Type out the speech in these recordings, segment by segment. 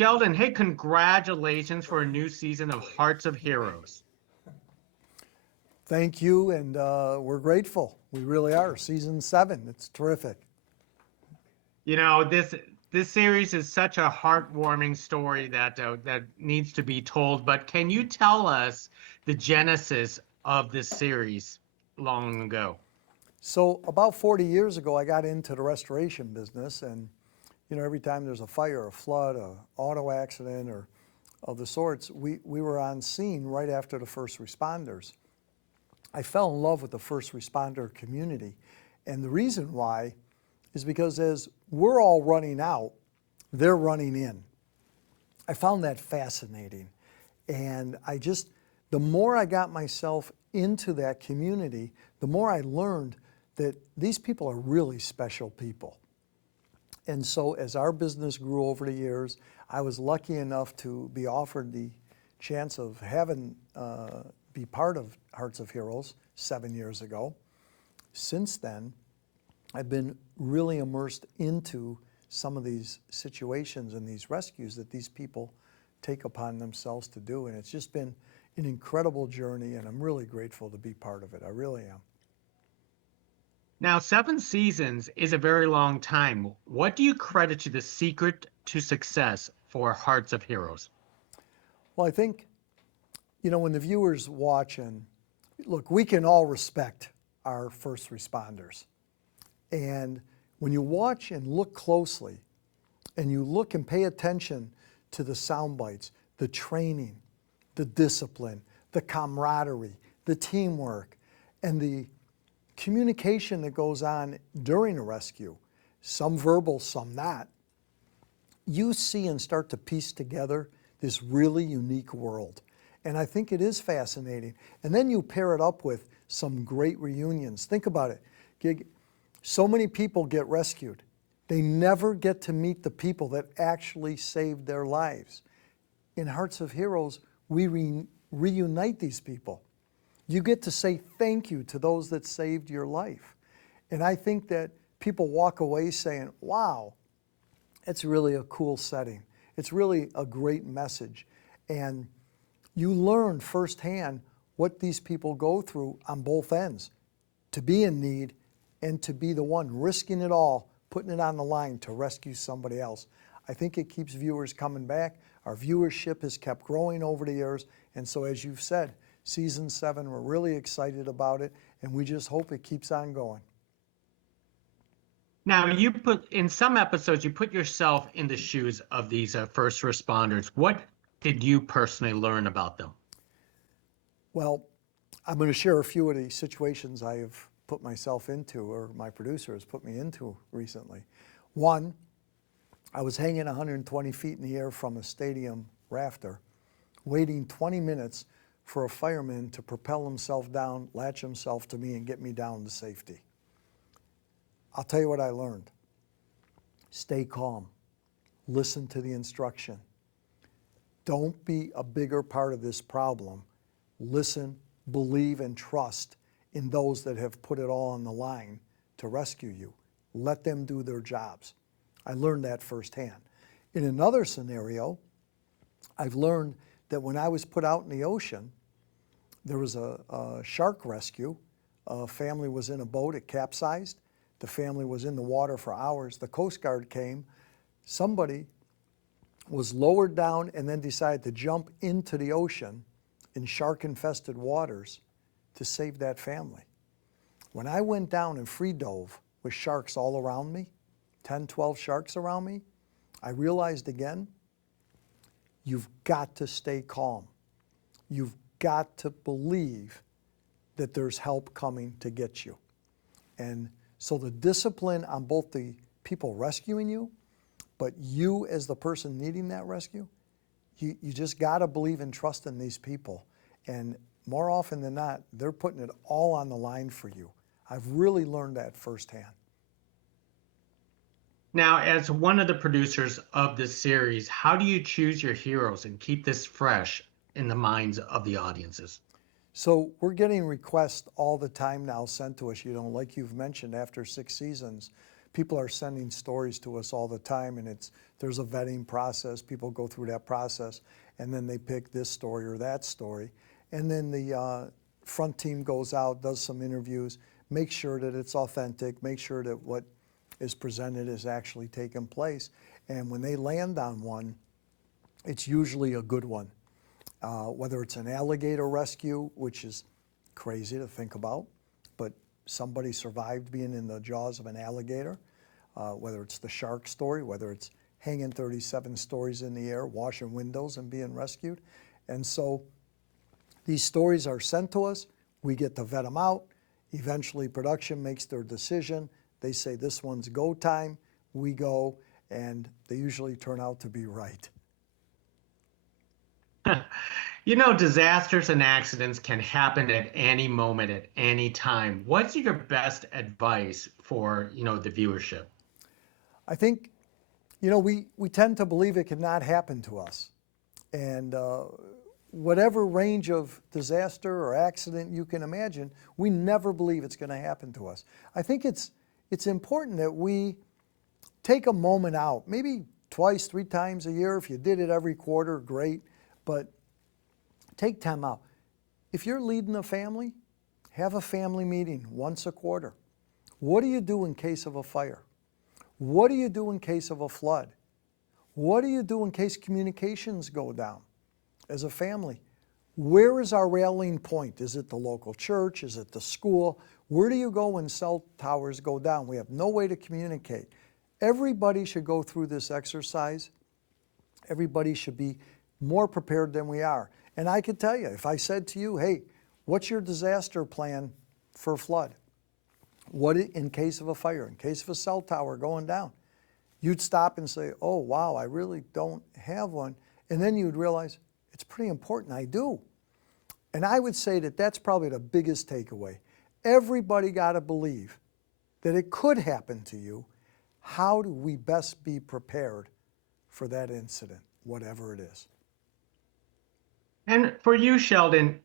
Sheldon, hey, congratulations for a new season of Hearts of Heroes. Thank you, and we're grateful. We really are. Season 7, it's terrific. You know, this series is such a heartwarming story that needs to be told. But can you tell us the genesis of this series long ago? So about 40 years ago, I got into the restoration business, and every time there's a fire, a flood, a auto accident, or of the sorts, we were on scene right after the first responders. I fell in love with the first responder community, and the reason why is because as we're all running out, they're running in. I found that fascinating, and the more I got myself into that community, the more I learned that these people are really special people. And so as our business grew over the years, I was lucky enough to be offered the chance of having be part of Hearts of Heroes 7 years ago. Since then, I've been really immersed into some of these situations and these rescues that these people take upon themselves to do. And it's just been an incredible journey, and I'm really grateful to be part of it. I really am. Now, 7 seasons is a very long time. What do you credit to the secret to success for Hearts of Heroes? Well, I think, when the viewers watch, and look, we can all respect our first responders. And when you watch and look closely, and you look and pay attention to the sound bites, the training, the discipline, the camaraderie, the teamwork, and the communication that goes on during a rescue, some verbal, some not, you see and start to piece together this really unique world. And I think it is fascinating. And then you pair it up with some great reunions. Think about it. So many people get rescued. They never get to meet the people that actually saved their lives. In Hearts of Heroes, we reunite these people. You get to say thank you to those that saved your life. And I think that people walk away saying, wow, it's really a cool setting. It's really a great message. And you learn firsthand what these people go through on both ends, to be in need and to be the one risking it all, putting it on the line to rescue somebody else. I think it keeps viewers coming back. Our viewership has kept growing over the years. And so as you've said, Season 7, we're really excited about it, and we just hope it keeps on going. Now, in some episodes, you put yourself in the shoes of these first responders. What did you personally learn about them? Well, I'm going to share a few of the situations I have put myself into, or my producer has put me into recently. One, I was hanging 120 feet in the air from a stadium rafter, waiting 20 minutes for a fireman to propel himself down, latch himself to me, and get me down to safety. I'll tell you what I learned. Stay calm. Listen to the instruction. Don't be a bigger part of this problem. Listen, believe, and trust in those that have put it all on the line to rescue you. Let them do their jobs. I learned that firsthand. In another scenario, I've learned that when I was put out in the ocean, there was a shark rescue. A family was in a boat, it capsized. The family was in the water for hours. The Coast Guard came. Somebody was lowered down and then decided to jump into the ocean in shark-infested waters to save that family. When I went down and free dove with sharks all around me, 10, 12 sharks around me, I realized again, you've got to stay calm. You've got to believe that there's help coming to get you. And so the discipline on both the people rescuing you, but you as the person needing that rescue, you just got to believe and trust in these people. And more often than not, they're putting it all on the line for you. I've really learned that firsthand. Now, as one of the producers of this series, how do you choose your heroes and keep this fresh in the minds of the audiences? So we're getting requests all the time now sent to us, like you've mentioned, after 6 seasons, People are sending stories to us all the time, and there's a vetting process. People go through that process, and then they pick this story or that story. And then the front team goes out, does some interviews, make sure that it's authentic, make sure that what is presented is actually taking place. And when they land on one, it's usually a good one. Whether it's an alligator rescue, which is crazy to think about, but somebody survived being in the jaws of an alligator, whether it's the shark story, whether it's hanging 37 stories in the air, washing windows and being rescued. And so these stories are sent to us, we get to vet them out, eventually production makes their decision, they say this one's go time, we go, and they usually turn out to be right. You know, disasters and accidents can happen at any moment, at any time. What's your best advice for, the viewership? I think, we tend to believe it cannot happen to us. And whatever range of disaster or accident you can imagine, we never believe it's going to happen to us. I think it's important that we take a moment out, maybe twice, 3 times a year. If you did it every quarter, great, but take time out. If you're leading a family, have a family meeting once a quarter. What do you do in case of a fire? What do you do in case of a flood? What do you do in case communications go down? As a family, where is our rallying point? Is it the local church? Is it the school? Where do you go when cell towers go down? We have no way to communicate. Everybody should go through this exercise. Everybody should be more prepared than we are. And I could tell you, if I said to you, hey, what's your disaster plan for a flood? What in case of a fire, in case of a cell tower going down? You'd stop and say, oh, wow, I really don't have one. And then you'd realize, it's pretty important, I do. And I would say that that's probably the biggest takeaway. Everybody got to believe that it could happen to you. How do we best be prepared for that incident, whatever it is? And for you, Sheldon,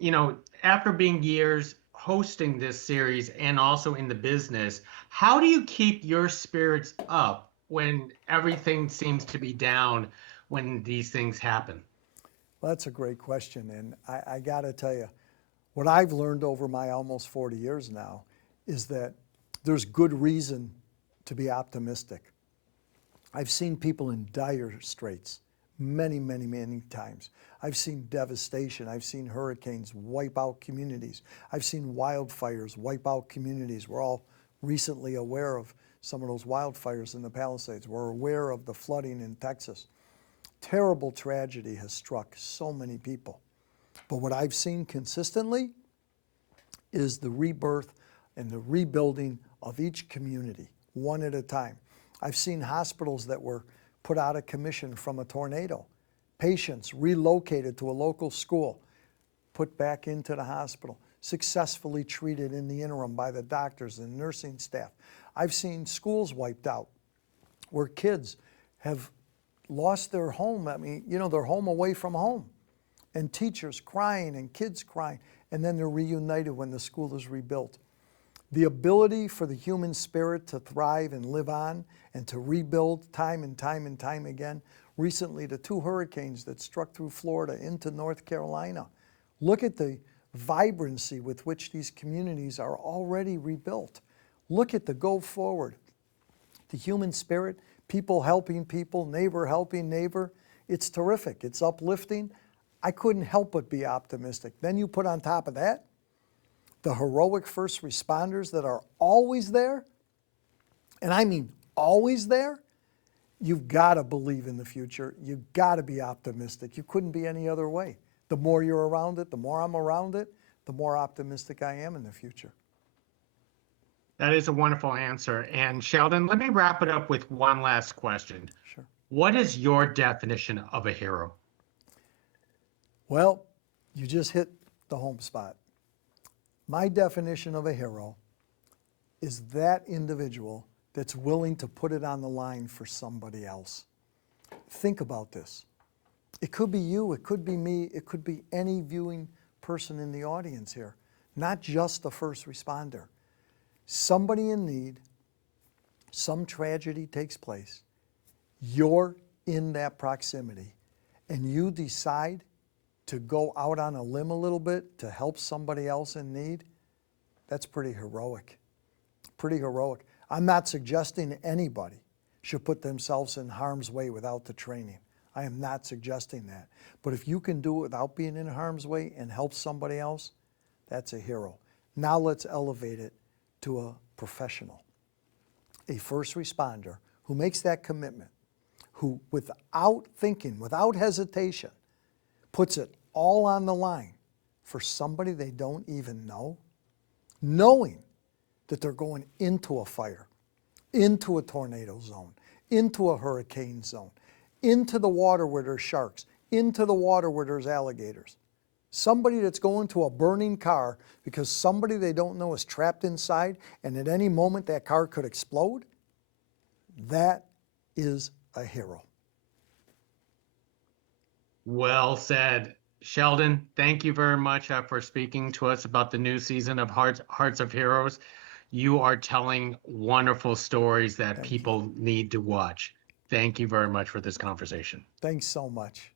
after being years hosting this series and also in the business, how do you keep your spirits up when everything seems to be down when these things happen? Well, that's a great question. And I got to tell you, what I've learned over my almost 40 years now is that there's good reason to be optimistic. I've seen people in dire straits many, many, many times. I've seen devastation. I've seen hurricanes wipe out communities. I've seen wildfires wipe out communities. We're all recently aware of some of those wildfires in the Palisades. We're aware of the flooding in Texas. Terrible tragedy has struck so many people. But what I've seen consistently is the rebirth and the rebuilding of each community, one at a time. I've seen hospitals that were put out of commission from a tornado, patients relocated to a local school, put back into the hospital, successfully treated in the interim by the doctors and nursing staff. I've seen schools wiped out where kids have lost their home. I mean, their home away from home, and teachers crying and kids crying, and then they're reunited when the school is rebuilt. The ability for the human spirit to thrive and live on and to rebuild time and time and time again. Recently, the 2 hurricanes that struck through Florida into North Carolina. Look at the vibrancy with which these communities are already rebuilt. Look at the go forward. The human spirit, people helping people, neighbor helping neighbor. It's terrific. It's uplifting. I couldn't help but be optimistic. Then you put on top of that the heroic first responders that are always there, and I mean always there. You've got to believe in the future. You've got to be optimistic. You couldn't be any other way. The more you're around it, the more I'm around it, the more optimistic I am in the future. That is a wonderful answer. And Sheldon, let me wrap it up with one last question. Sure. What is your definition of a hero? Well, you just hit the home spot. My definition of a hero is that individual that's willing to put it on the line for somebody else. Think about this. It could be you, it could be me, it could be any viewing person in the audience here, not just a first responder. Somebody in need, some tragedy takes place, you're in that proximity, and you decide to go out on a limb a little bit to help somebody else in need, that's pretty heroic. Pretty heroic. I'm not suggesting anybody should put themselves in harm's way without the training. I am not suggesting that. But if you can do it without being in harm's way and help somebody else, that's a hero. Now let's elevate it to a professional, a first responder who makes that commitment, who without thinking, without hesitation, puts it all on the line for somebody they don't even know, knowing that they're going into a fire, into a tornado zone, into a hurricane zone, into the water where there's sharks, into the water where there's alligators. Somebody that's going to a burning car because somebody they don't know is trapped inside, and at any moment that car could explode, that is a hero. Well said. Sheldon, thank you very much for speaking to us about the new season of Hearts of Heroes. You are telling wonderful stories that people need to watch. Thank you very much for this conversation. Thanks so much.